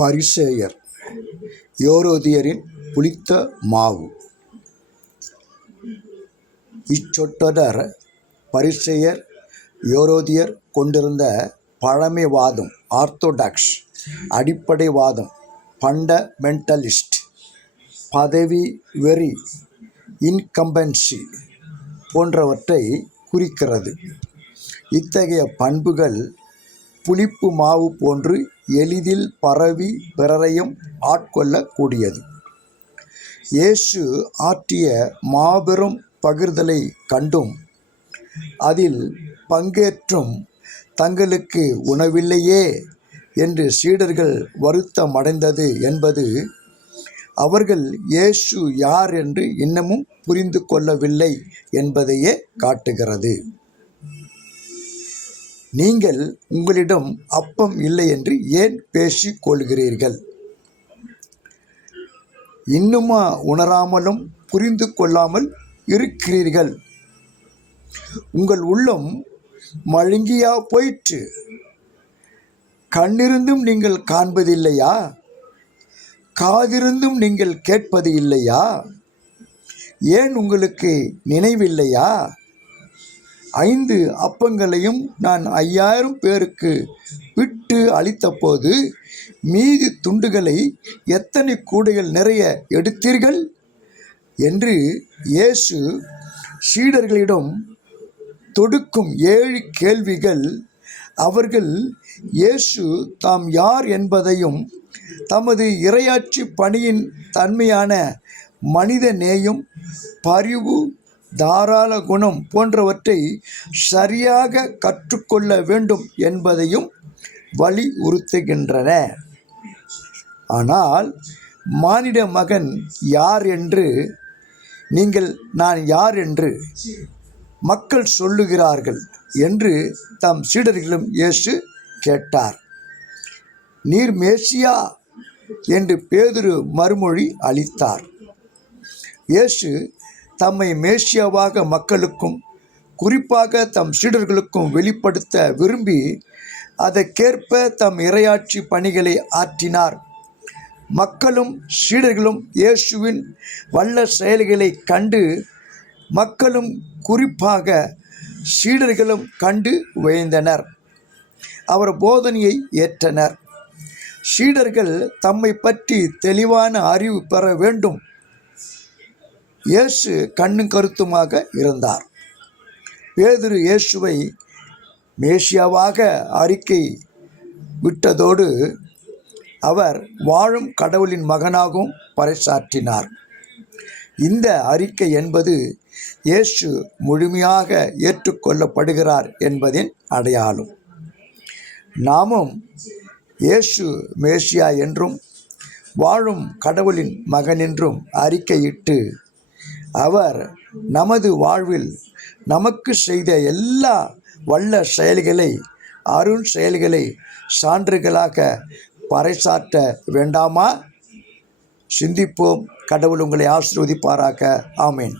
பரிசேயர் ஏரோதியரின் புளித்த மாவு. இச்சொற்றொடர் பரிசேயர் ஏரோதியர் கொண்டிருந்த பழமைவாதம், ஆர்த்தோடாக்ஸ் அடிப்படைவாதம், ஃபண்டமெண்டலிஸ்ட், பதவி வெறி, இன்கம்பன்சி போன்றவற்றை குறிக்கிறது. இத்தகைய பண்புகள் புளிப்பு மாவு போன்று எளிதில் பரவி பிறரையும் ஆட்கொள்ளக்கூடியது. இயேசு ஆற்றிய மாபெரும் பகிர்தலை கண்டும் அதில் பங்கேற்றும் தங்களுக்கு உணவில்லையே என்று சீடர்கள் வருத்தமடைந்தது என்பது அவர்கள் இயேசு யார் என்று இன்னமும் புரிந்து கொள்ளவில்லை என்பதையே காட்டுகிறது. நீங்கள் உங்களிடம் அப்பம் இல்லை என்று ஏன் பேசிக் கொள்கிறீர்கள்? இன்னுமா உணராமலும் புரிந்து கொள்ளாமல் இருக்கிறீர்கள்? உங்கள் உள்ளம் மழுங்கியா போயிற்று? கண்ணிருந்தும் நீங்கள் காண்பதில்லையா? காதிருந்தும் நீங்கள் கேட்பது இல்லையா? ஏன் உங்களுக்கு நினைவில்லையா? 5 அப்பங்களையும் நான் 5000 பேருக்கு விட்டு அளித்தபோது மீதி துண்டுகளை எத்தனை கூடைகள் நிறைய எடுத்தீர்கள் என்று இயேசு சீடர்களிடம் தொடுக்கும் 7 கேள்விகள் அவர்கள் இயேசு தாம் யார் என்பதையும் தமது இறையாட்சி பணியின் தன்மையான மனித நேயம், பரிவு, தாராள குணம் போன்றவற்றை சரியாக கற்றுக்கொள்ள வேண்டும் என்பதையும் வலியுறுத்துகின்றன. ஆனால் மானிட மகன் யார் என்று நான் யார் என்று மக்கள் சொல்லுகிறார்கள் என்று தம் சீடர்களும் இயேசு கேட்டார். நீர் மேசியா என்று பேதுரு மறுமொழி அளித்தார். இயேசு தம்மை மேசியாவாக மக்களுக்கும் குறிப்பாக தம் சீடர்களுக்கும் வெளிப்படுத்த விரும்பி அதற்கேற்ப தம் இறையாட்சி பணிகளை ஆற்றினார். மக்களும் சீடர்களும் இயேசுவின் வல்ல செயல்களை கண்டு மக்களும் குறிப்பாக சீடர்களும் கண்டு வியந்தனர். அவர் போதனையை ஏற்றனர். சீடர்கள் தம்மை பற்றி தெளிவான அறிவு பெற வேண்டும். இயேசு கண்ணும் கருத்துமாக இருந்தார். பேதுரு இயேசுவை மேசியாவாக அறிக்கை விட்டதோடு அவர் வாழும் கடவுளின் மகனாகவும் பறைசாற்றினார். இந்த அறிக்கை என்பது இயேசு முழுமையாக ஏற்றுக்கொள்ளப்படுகிறார் என்பதின் அடையாளம். நாமும் இயேசு மேசியா என்றும் வாழும் கடவுளின் மகன் என்றும் அறிக்கையிட்டு அவர் நமது வாழ்வில் நமக்கு செய்த எல்லா வல்ல செயல்களை, அருண் செயல்களை சான்றுகளாக பறைசாற்ற வேண்டாமா? சிந்திப்போம். கடவுள் உங்களை ஆசீர்வதிப்பாராக. ஆமேன்.